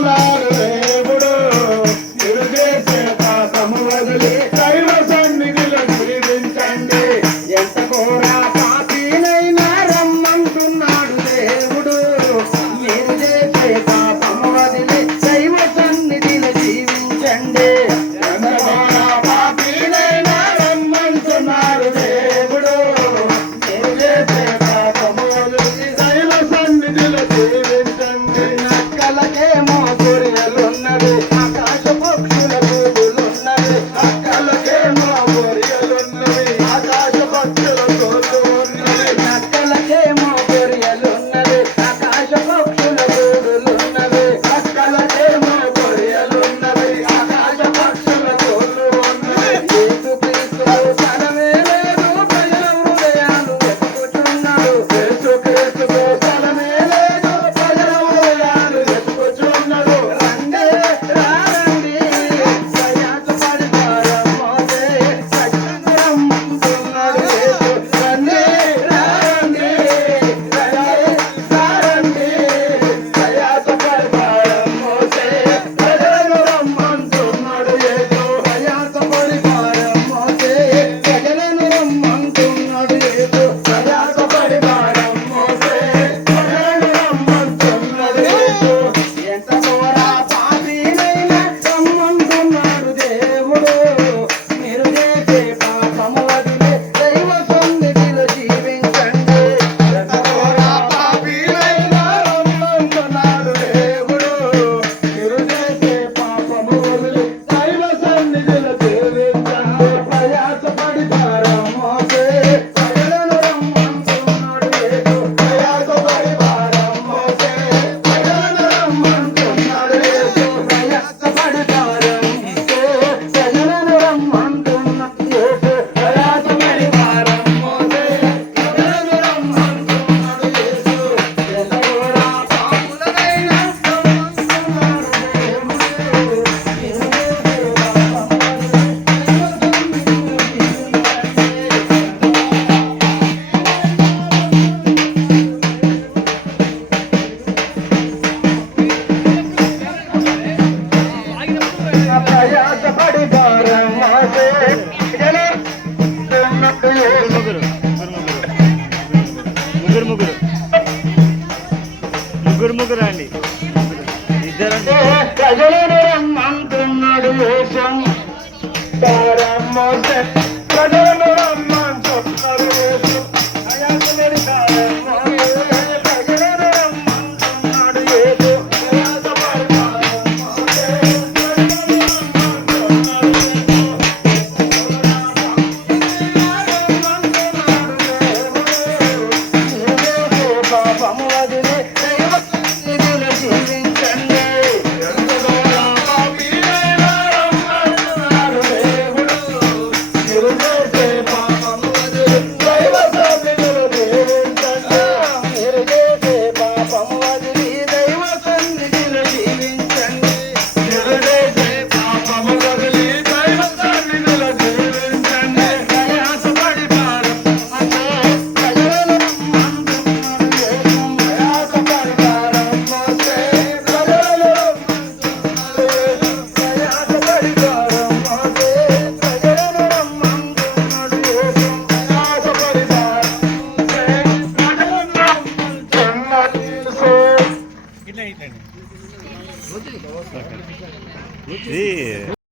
Lord. ముగ్గురు ముగ్గురు అండి ఇద్దరండి ప్రజలను E